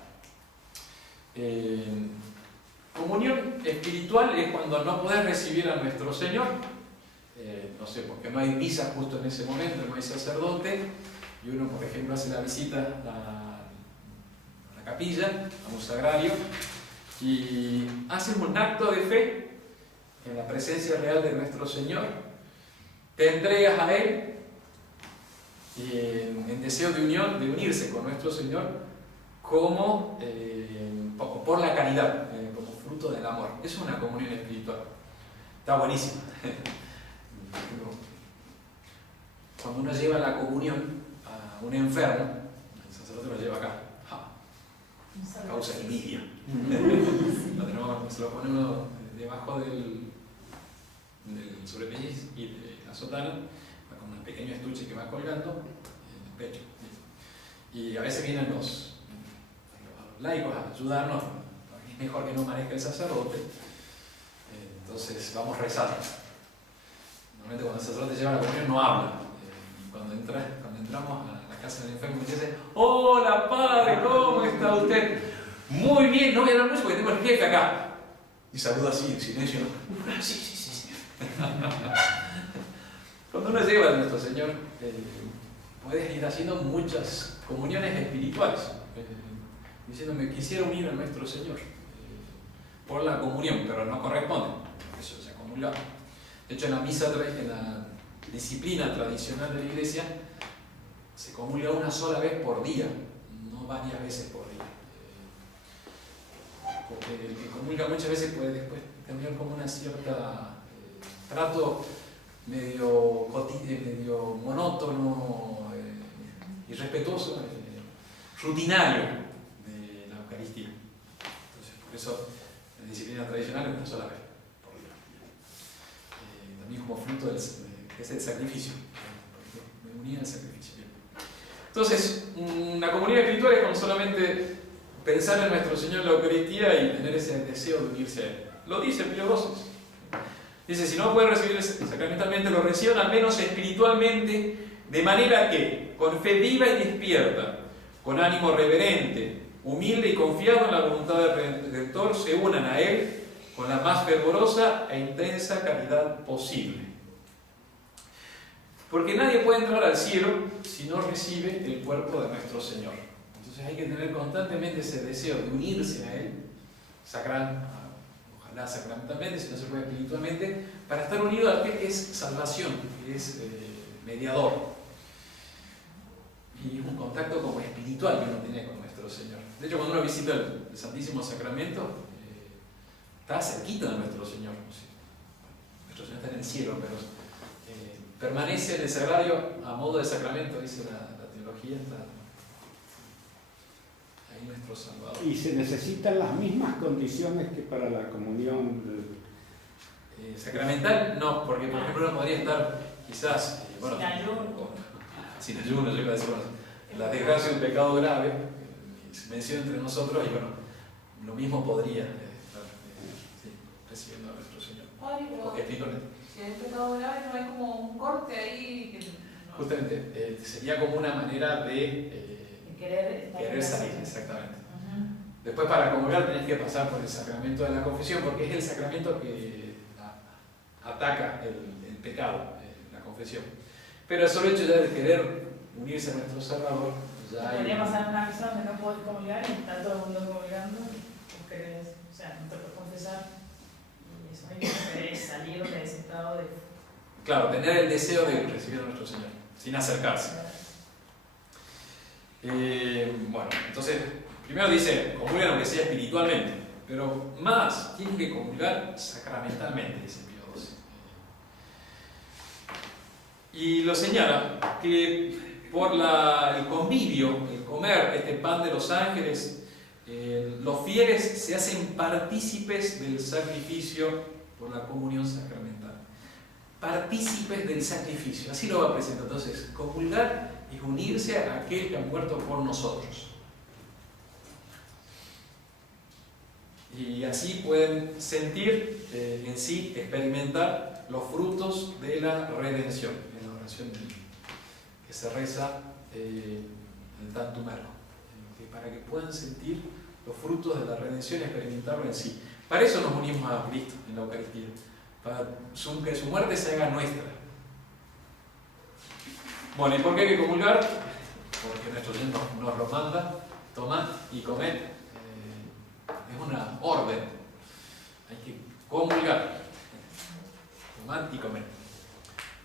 Comunión espiritual es cuando no podés recibir a nuestro Señor, no sé, porque no hay misa justo en ese momento, no hay sacerdote, y uno, por ejemplo, hace la visita a la capilla, a un sagrario, y hace un acto de fe en la presencia real de nuestro Señor, te entregas a Él, y en deseo de unión, de unirse con nuestro Señor, como por la caridad, como fruto del amor. Es una comunión espiritual. Está buenísima. Cuando uno lleva la comunión a un enfermo, el sacerdote lo lleva acá. Causa envidia. Se lo pone uno debajo del sobrepelliz y de la sotana, con un pequeño estuche que va colgando en el pecho. Y a veces vienen los laicos a ayudarnos, porque es mejor que no maneje el sacerdote. Entonces vamos rezando. Normalmente cuando el sacerdote lleva la comunión no habla. Cuando entramos a la casa del enfermo dice: hola padre, ¿cómo está usted? Muy bien, no voy a hablar mucho porque tengo el jefe acá. y saluda así en silencio. Sí, sí, sí, sí. Cuando uno lleva a nuestro Señor, puedes ir haciendo muchas comuniones espirituales, diciéndome quisiera unir a nuestro Señor por la comunión, pero no corresponde, eso se comulgaba. De hecho, en la misa, en la disciplina tradicional de la Iglesia, se comulga una sola vez por día, no varias veces por día. Porque el que comulga muchas veces puede después tener como una cierta trato medio monótono, irrespetuoso, rutinario de la Eucaristía. Entonces, por eso la disciplina tradicional es una sola vez por día. También como fruto del que es el sacrificio. Me unía al sacrificio. Bien. Entonces, una comunidad espiritual es como solamente pensar en nuestro Señor en la Eucaristía y tener ese deseo de unirse a Él. Lo dice Pío XII. Dice, si no pueden recibir sacramentalmente, lo reciban al menos espiritualmente, de manera que, con fe viva y despierta, con ánimo reverente, humilde y confiado en la voluntad del Redentor, se unan a Él con la más fervorosa e intensa caridad posible. Porque nadie puede entrar al cielo si no recibe el cuerpo de nuestro Señor. Entonces hay que tener constantemente ese deseo de unirse a Él, ojalá sacramentalmente, si no se puede espiritualmente, para estar unido a aquel que es salvación, que es mediador. Y un contacto como espiritual que uno tiene con nuestro Señor. De hecho, cuando uno visita el Santísimo Sacramento, está cerquita de nuestro Señor. Nuestro Señor está en el cielo, pero permanece en el sagrario a modo de sacramento, dice la teología, está ahí nuestro Salvador. Y se necesitan las mismas condiciones que para la comunión sacramental, no, porque por ejemplo uno podría estar quizás sin ayuno, yo iba a decir, bueno, la desgracia de un pecado grave, se menciona entre nosotros, y bueno, lo mismo podría estar recibiendo a nuestro Señor. Padre, pero Espiritualmente. si hay pecado grave, no hay como un corte ahí que no. Justamente, sería como una manera de querer salir, exactamente. Después, para comulgar tenés que pasar por el sacramento de la confesión, porque es el sacramento que ataca el pecado, la confesión. Pero el solo hecho ya de querer unirse a nuestro Salvador, ya hay... Podría pasar una misa donde no podés comulgar y está todo el mundo comulgando, o querés, o sea, no te puedes confesar, y eso hay que querés salir de ese estado de... Claro, tener el deseo de recibir a nuestro Señor, sin acercarse. Bueno, entonces, primero dice, comulgan aunque sea espiritualmente, pero más, tienen que comulgar sacramentalmente, dice Pío XII. Y lo señala que por el convivio, el comer este pan de los ángeles, los fieles se hacen partícipes del sacrificio por la comunión sacramental. Partícipes del sacrificio, así lo va a presentar. Entonces, comulgar es unirse a aquel que ha muerto por nosotros. Y así pueden sentir en sí, experimentar los frutos de la redención, en la oración que se reza en el Tantum Ergo, para que puedan sentir los frutos de la redención y experimentarlo en sí. Para eso nos unimos a Cristo en la Eucaristía, para que su muerte se haga nuestra. Bueno, ¿y por qué hay que comulgar? Porque nuestro Señor nos lo manda, tomad y comed. Es una orden. Hay que comulgar. Tomad y comed.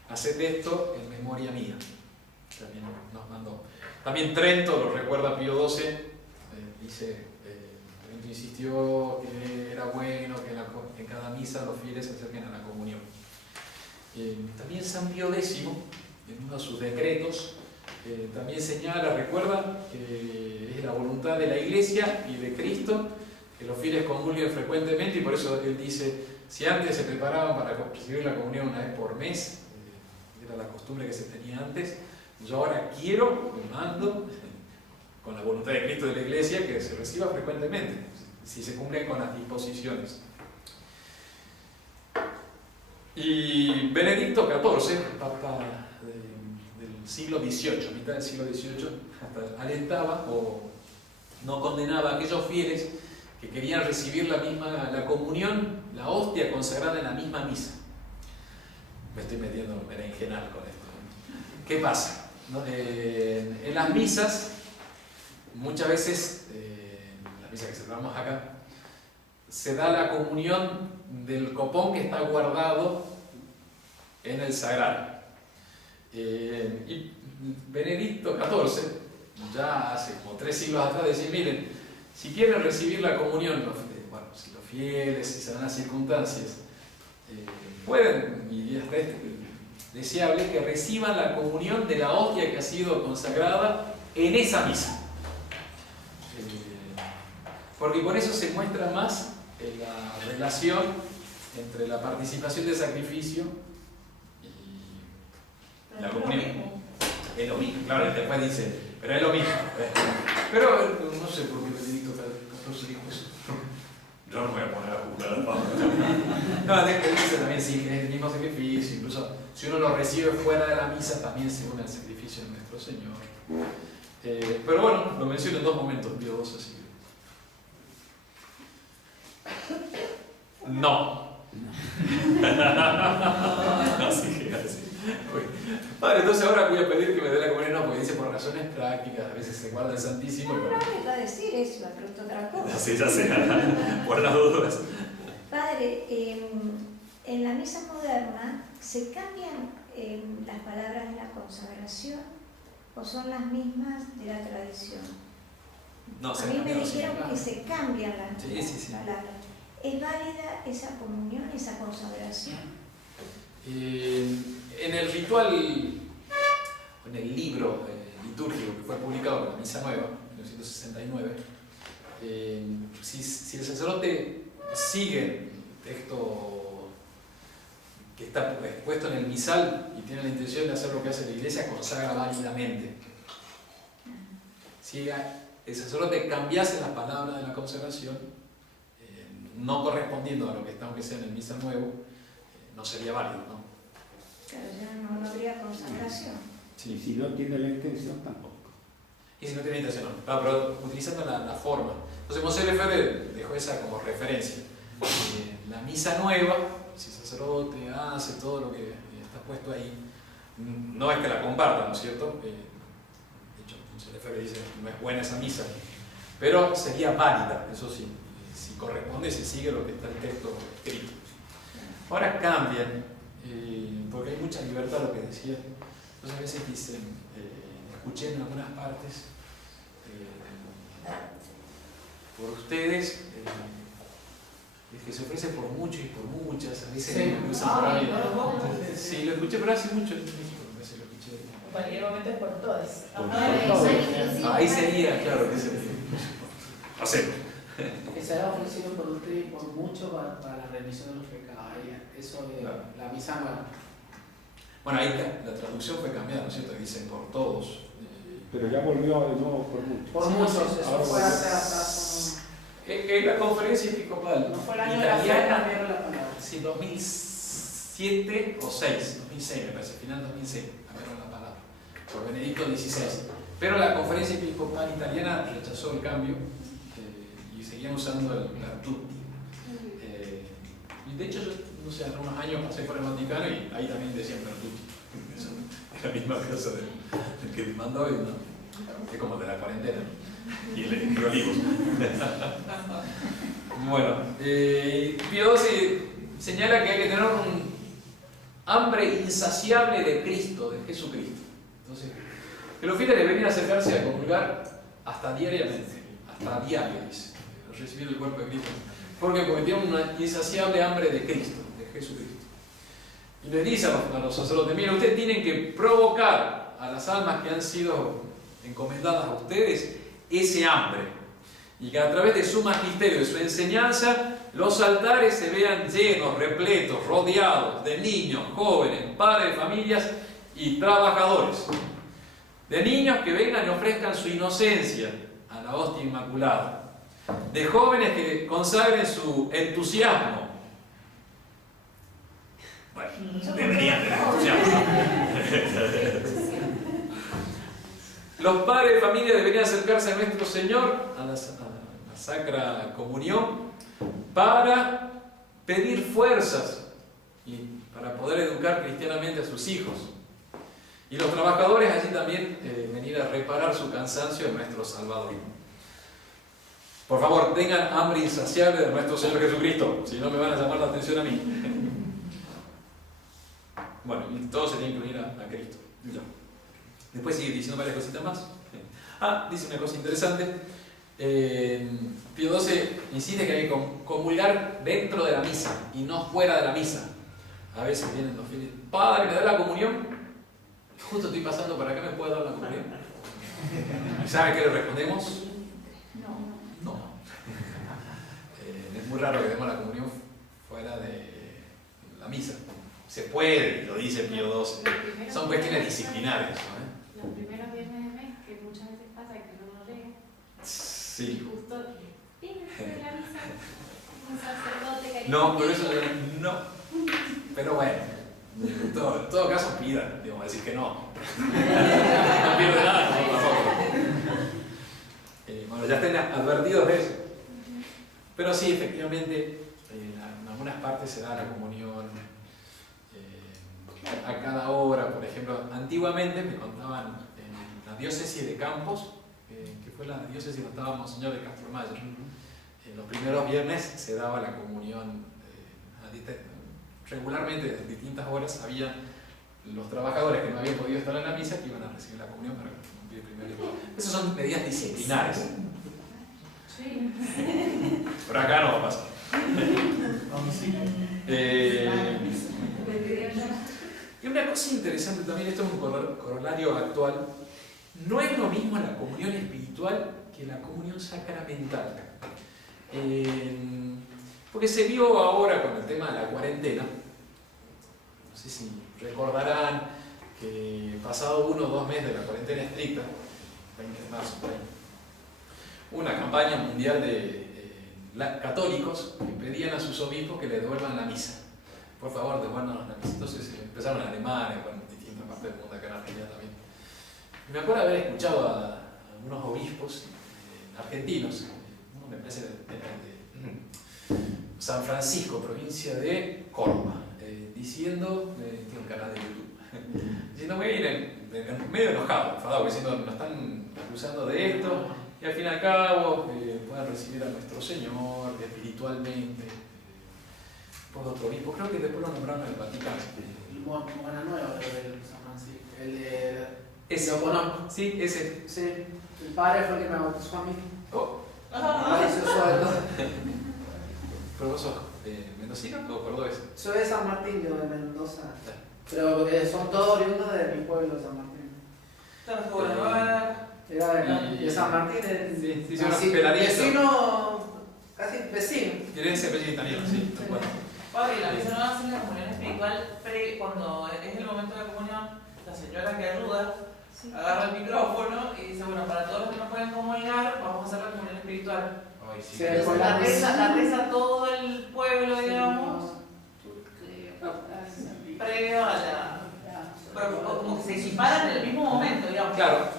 Haced esto en memoria mía. También nos mandó. También Trento, lo recuerda Pío XII, dice, Trento insistió que era bueno que en cada misa los fieles se acerquen a la comunión. También San Pío X, en uno de sus decretos, también señala, recuerda, que es la voluntad de la Iglesia y de Cristo que los fieles comulguen frecuentemente, y por eso él dice, si antes se preparaban para recibir la comunión una vez por mes, era la costumbre que se tenía antes, yo ahora quiero, mando, con la voluntad de Cristo y de la Iglesia, que se reciba frecuentemente, si se cumplen con las disposiciones. Y Benedicto XIV, Papa del siglo XVIII, mitad del siglo XVIII, hasta alentaba o no condenaba a aquellos fieles que querían recibir la comunión, la hostia consagrada en la misma misa. Me estoy metiendo berenjenal con esto. ¿Qué pasa? ¿No? En las misas, muchas veces, en la misa que celebramos acá, se da la comunión del copón que está guardado en el sagrario. Y Benedicto XIV, ya hace como 3 siglos atrás, decía, miren, si quieren recibir la comunión, bueno, si los fieles, si se dan las circunstancias, pueden, y hasta deseable que reciban la comunión de la hostia que ha sido consagrada en esa misa. Porque con eso se muestra más la relación entre la participación del sacrificio y la comunión. Es lo mismo, claro, después dice, pero es lo mismo. Pero no sé por qué Benedicto XIV dijo eso. Yo no me voy a poner a juzgar al Papa. No, dice también sí, que es el mismo sacrificio, incluso si uno lo recibe fuera de la misa, también se une al sacrificio de nuestro Señor. Pero bueno, lo menciono en 2 momentos, Pío XII, así que... No. Así que así. Padre, entonces ahora voy a pedir que me dé la comunión, no, porque dice por razones prácticas, a veces se guarda el Santísimo. No, no me va a decir eso, me pregunto otra cosa. Sí, ya sé, por las dudas. Padre, en la misa moderna, ¿se cambian las palabras de la consagración o son las mismas de la tradición? No, a mí me dijeron que se cambian las sí. palabras. ¿Es válida esa comunión, esa consagración? En el ritual, en el libro litúrgico que fue publicado con la Misa Nueva, en 1969, si el sacerdote sigue el texto que está expuesto en el misal y tiene la intención de hacer lo que hace la Iglesia, consagra válidamente. Si el sacerdote cambiase las palabras de la consagración, no correspondiendo a lo que está, aunque sea en el misal nuevo, no sería válido, ¿no? Claro, ya no habría consagración. Sí, y si no tiene la intención, tampoco. Y si no tiene intención, no. Claro, pero utilizando la forma. Entonces, Mosè Lefebvre dejó esa como referencia. La misa nueva, si el sacerdote hace todo lo que está puesto ahí, no es que la compartan, ¿no es cierto? De hecho, Mosè Lefebvre dice que no es buena esa misa, pero sería válida, eso sí, si corresponde, si sigue lo que está en el texto escrito. Ahora cambian, porque hay mucha libertad, lo que decía. Entonces a veces dicen, escuché en algunas partes, por ustedes, es que se ofrece por muchos y por muchas, a veces Sí. lo usan por ahí. Sí, lo escuché, pero hace mucho en México, a veces lo escuché. Cualquier momento es por todos. Ahí sería, claro, que sería. Hacemos. Que será ofrecido por usted y por mucho para la remisión de los pecados. Eso es Claro. la misa nueva. Bueno, ahí la traducción fue cambiada, ¿no es cierto? Dicen por todos. Pero ya volvió de nuevo por muchos. Por muchos, eso Ahora fue volvió. hace hasta... En la conferencia episcopal No fue el año de la fe, italiana, cambiaron la palabra. sí, 2007 o 6, 2006 me parece, final 2006, cambiaron la palabra, por Benedicto XVI. Pero la conferencia episcopal italiana rechazó el cambio y seguían usando el Tutti. Y de hecho, yo, no sé, hace unos años pasé por el Vaticano y ahí también decían Tutti. Es la misma cosa del que te mandó y no. Es como de la cuarentena y el Olivos. Bueno, Pío XII señala que hay que tener un hambre insaciable de Cristo, de Jesucristo. Entonces, que los fieles deberían acercarse a comulgar hasta diariamente, hasta diario, dice, recibir el cuerpo de Cristo. Porque tienen una insaciable hambre de Cristo, de Jesucristo. Y les dice a los sacerdotes, miren, ustedes tienen que provocar a las almas que han sido encomendadas a ustedes ese hambre. Y que a través de su magisterio, de su enseñanza, los altares se vean llenos, repletos, rodeados de niños, jóvenes, padres de familias y trabajadores. De niños que vengan y ofrezcan su inocencia a la hostia inmaculada. De jóvenes que consagren su entusiasmo. Bueno, deberían tener entusiasmo. Los padres de familia deberían acercarse a nuestro Señor, a las Sacra Comunión para pedir fuerzas y para poder educar cristianamente a sus hijos. Y los trabajadores allí también venir a reparar su cansancio en nuestro Salvador. Por favor, tengan hambre insaciable de nuestro Señor Jesucristo, si no me van a llamar la atención a mí. Bueno, y todo se tiene que unir a Cristo. Ya. Después sigue diciendo varias cositas más. Dice una cosa interesante. Pío XII insiste que hay que comulgar dentro de la misa y no fuera de la misa. A veces vienen los fieles, Padre, ¿me da la comunión? Justo estoy pasando por acá, ¿me puede dar la comunión? ¿Y sabe qué le respondemos? No. Es muy raro que demos la comunión fuera de la misa. Se puede, lo dice Pío XII. Son cuestiones disciplinarias, ¿no? Los primeros viernes de mes, que muchas veces pasa que no lo lee. Sí. Y justo viene de la misa un sacerdote carismático. No, por eso no. Pero bueno, en todo caso pidan, digamos, decir que no. No pierde nada, tampoco. Bueno, ya estén advertidos de eso. Pero sí, efectivamente, en algunas partes se da la comunión a cada hora. Por ejemplo, antiguamente me contaban en la diócesis de Campos, que fue la diócesis donde estaba Monseñor de Castromayor. En los primeros viernes se daba la comunión regularmente, en distintas horas, había los trabajadores que no habían podido estar en la misa que iban a recibir la comunión para cumplir primero. Esas son medidas disciplinares. Sí. Por acá no va a pasar. Y una cosa interesante también, esto es un corolario actual, no es lo mismo la comunión espiritual que la comunión sacramental. Porque se vio ahora con el tema de la cuarentena, no sé si recordarán que pasado 1 o 2 meses de la cuarentena estricta, 20 de marzo, una campaña mundial de católicos que pedían a sus obispos que le devuelvan la misa. Por favor, devuélvanos la misa. Entonces empezaron en Alemania, en distintas partes del mundo, acá en Argentina también. Y me acuerdo haber escuchado a algunos obispos argentinos, uno me parece de San Francisco, provincia de Córdoba, diciendo, tiene un canal de YouTube, diciendo, medio enojado, enfadado, diciendo, nos están acusando de esto, y al fin y al cabo puedan recibir a nuestro Señor espiritualmente. Por otro obispo, creo que después lo nombraron en el Vaticano. Buena Nueva, creo que de San Francisco. El de. Ese. ¿Lo conozco? Sí, ese. Sí, el padre fue el que me bautizó a mí. Oh. ¿Pero vos sos mendocino o cordobés? Soy de San Martín, yo de Mendoza. Pero son todos oriundos de mi pueblo, San Martín. Era de San Martín, vecino, casi vecino. Tiene ese apellido italiano, sí. Bueno. Padre, la misa no hace la comunión espiritual cuando es el momento de la comunión, la señora que ayuda agarra el micrófono y dice, bueno, para todos los que no pueden comulgar, vamos a hacer la comunión espiritual. Ay, sí. La reza todo el pueblo, digamos, previo a la... Pero como que se disiparan en el mismo momento, digamos. Claro,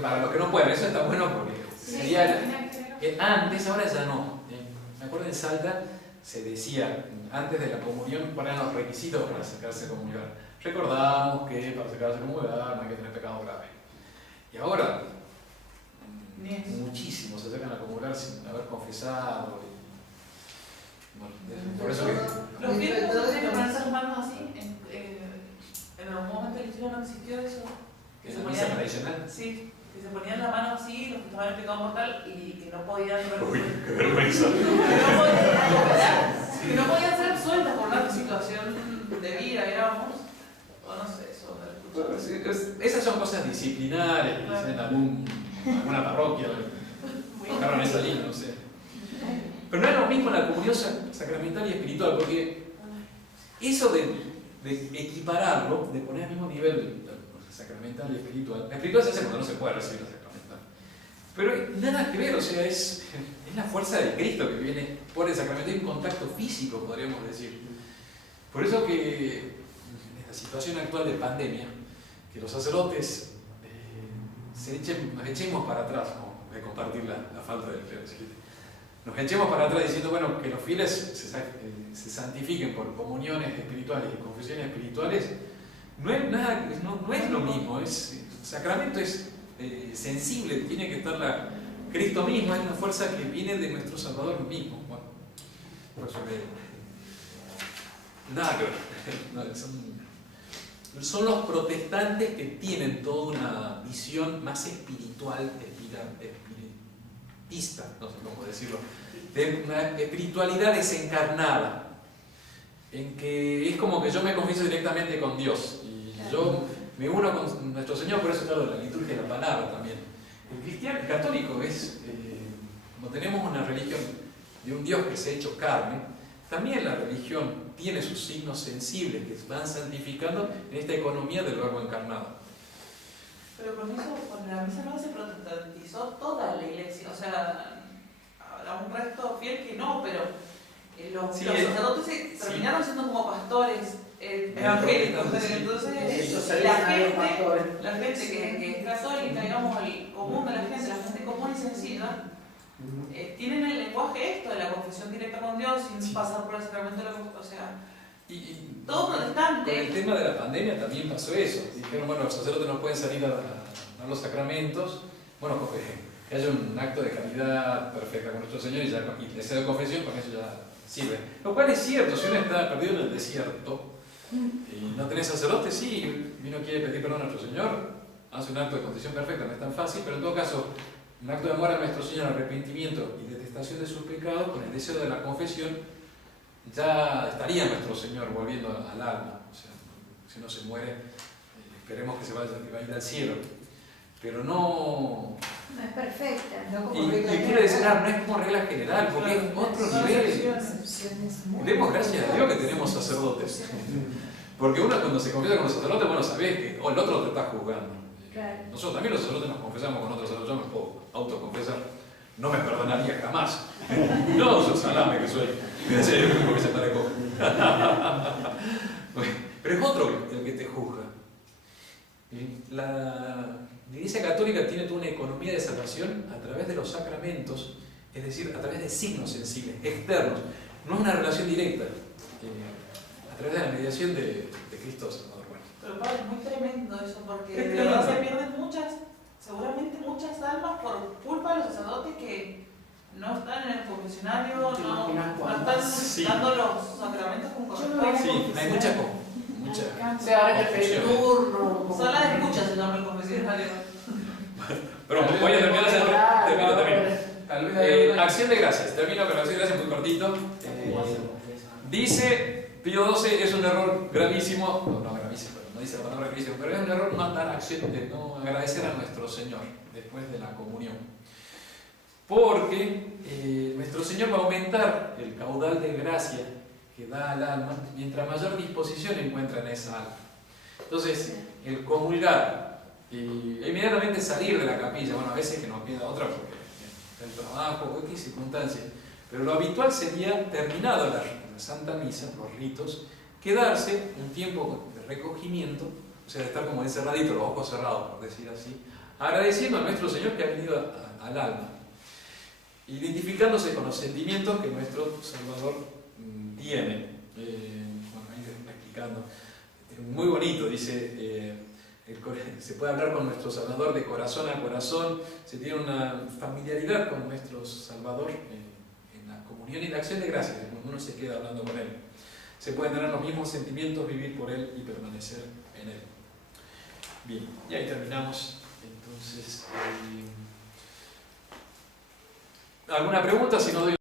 para los que no pueden, eso está bueno porque sería antes, ahora ya no. Me acuerdo en Salta se decía, antes de la comunión, cuáles eran los requisitos para acercarse a comulgar. Recordamos que para acercarse a comulgar no hay que tener pecado grave. Y ahora, muchísimos se acercan a comulgar sin haber confesado. Bueno, por eso que... Los fieles no tienen que ponerse las manos así. En algún momento de la historia no existió eso. ¿En la misa tradicional? Sí, que se ponían la mano así, los que estaban en pecado mortal y que no podían... Uy, qué vergüenza. Que no podían ser absueltas por una situación de vida, digamos. O no sé, eso. Esas son cosas disciplinarias que dicen en alguna parroquia. Dejaron esa línea, no sé. Pero no es lo mismo la comunión sacramental y espiritual, porque eso de equipararlo, de poner al mismo nivel sacramental y espiritual. La espiritual se hace cuando no se puede recibir la sacramental. Pero nada que ver, o sea, es la fuerza de Cristo que viene por el sacramento y un contacto físico, podríamos decir. Por eso que en la situación actual de pandemia, que los sacerdotes nos echemos para atrás, ¿no? De compartir la falta del clero. nos echemos para atrás diciendo, bueno, que los fieles se santifiquen por comuniones espirituales y confesiones espirituales, no es nada, no es lo mismo. El sacramento es sensible, tiene que estar Cristo mismo, es una fuerza que viene de nuestro Salvador mismo. Bueno, por eso nada que ver. Son los protestantes que tienen toda una visión más espiritual, espiritista, no sé cómo decirlo, de una espiritualidad desencarnada, en que es como que yo me confieso directamente con Dios y yo me uno con nuestro Señor. Por eso claro, la liturgia de la palabra también. El cristiano, el católico es, como tenemos una religión de un Dios que se ha hecho carne, también la religión tiene sus signos sensibles que van santificando en esta economía del Verbo encarnado. Pero con eso, con la misa no se protestantizó toda la iglesia, o sea, habrá un resto fiel que no, pero los sacerdotes terminaron siendo como pastores evangélicos. Entonces, la gente que es católica, digamos, el común de la gente común y sencilla, tienen el lenguaje de la confesión directa con Dios sin pasar por el sacramento de la confesión, o sea, todo protestante. Con el tema de la pandemia también pasó eso. Dijeron, bueno, los sacerdotes no pueden salir a los sacramentos, bueno, que haya un acto de caridad perfecta con nuestro Señor y le cedo confesión, con eso ya sirve. Lo cual es cierto, si uno está perdido en el desierto y no tenés sacerdote, sí, uno quiere pedir perdón a nuestro Señor, hace un acto de contrición perfecta, no es tan fácil, pero en todo caso, un acto de amor a nuestro Señor, arrepentimiento y detestación de sus pecados, con el deseo de la confesión, ya estaría nuestro Señor volviendo al alma. O sea, si no se muere, esperemos que va a ir al cielo. Pero no es perfecta. No como y regla quiero decir, no es como regla general, porque es otro nivel. Demos gracias a Dios que tenemos sacerdotes. Porque uno cuando se confiesa con los sacerdotes, bueno, sabés que el otro te está juzgando. Claro. Nosotros también los sacerdotes nos confesamos con otros sacerdotes. Yo me puedo autoconfesar. No me perdonaría jamás. No, yo salame que soy. Me decía yo porque se parejo. Pero es otro el que te juzga. La Iglesia Católica tiene toda una economía de salvación a través de los sacramentos, es decir, a través de signos sensibles, externos. No es una relación directa, a través de la mediación de Cristo Salvador. Bueno. Pero padre, es muy tremendo eso, porque de verdad se pierden seguramente muchas almas por culpa de los sacerdotes que no están en el confesionario, no están dando los sacramentos como corresponde. Sí, hay mucha se ahora que pedir turno. Son las escuchas, se llama el confesionario. Pero voy a terminar. Acción de gracias. Termino con la acción de gracias muy cortito. Dice Pío XII, es un error gravísimo, no gravísimo, no dice la palabra gravísimo, pero es un error no dar acción, no agradecer a nuestro Señor después de la comunión. Porque nuestro Señor va a aumentar el caudal de gracia que da al alma, mientras mayor disposición encuentra en esa alma. Entonces, el comulgar y inmediatamente salir de la capilla, bueno, a veces que nos queda otra porque el trabajo o X circunstancias, pero lo habitual sería, terminado la Santa Misa, los ritos, quedarse un tiempo de recogimiento, o sea, de estar como encerradito, los ojos cerrados, por decir así, agradeciendo a nuestro Señor que ha venido al alma, identificándose con los sentimientos que nuestro Salvador tiene. Bueno, ahí está explicando. Muy bonito, dice, se puede hablar con nuestro Salvador de corazón a corazón, se tiene una familiaridad con nuestro Salvador en la comunión y la acción de gracias, cuando uno se queda hablando con Él. Se pueden tener los mismos sentimientos, vivir por Él y permanecer en Él. Bien, y ahí terminamos. Entonces, ¿alguna pregunta? Si no doy